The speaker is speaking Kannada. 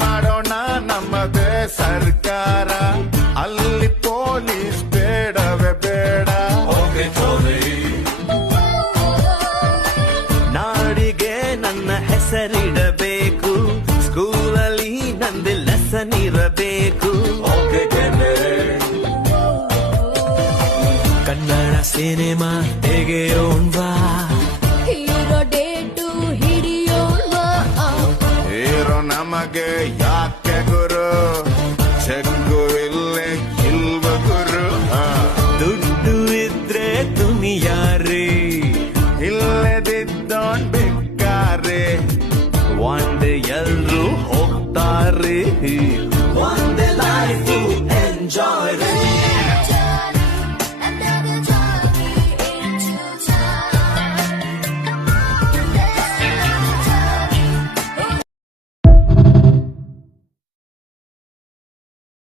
ಮಾಡೋಣ ನಮ್ಮದೇ ಸರ್ಕಾರ, ಅಲ್ಲಿ ಪೊಲೀಸ್ ಬೇಡವೇ ಬೇಡ. ನಾಡಿಗೆ ನನ್ನ ಹೆಸರಿಡಬೇಕು, ಸ್ಕೂಲಲ್ಲಿ ನಂದು ಲೆಸನ್ ಇರಬೇಕು. ಕನ್ನಡ ಸಿನಿಮಾ ತೆಗೆಯೋಣ್ವಾ, ಹೀರೋ ಡೇಟು ಹಿಡಿಯೋಣ್ವಾ. ಹೀರೋ ನಮಗೆ ಯಾಕೆ ಗುರು, ಚೆಕ್ಕು ಇಲ್ಲೇ ಇಲ್ವ ಗುರು. ದುಡ್ಡು ಇದ್ರೆ ದುನಿಯಾರಿ, ಇಲ್ಲದಿದ್ದೋನ್ ಬೇಕಾರೆ, ಒಂದ್ ಎಲ್ರು ಹೋಗ್ತಾರೆ.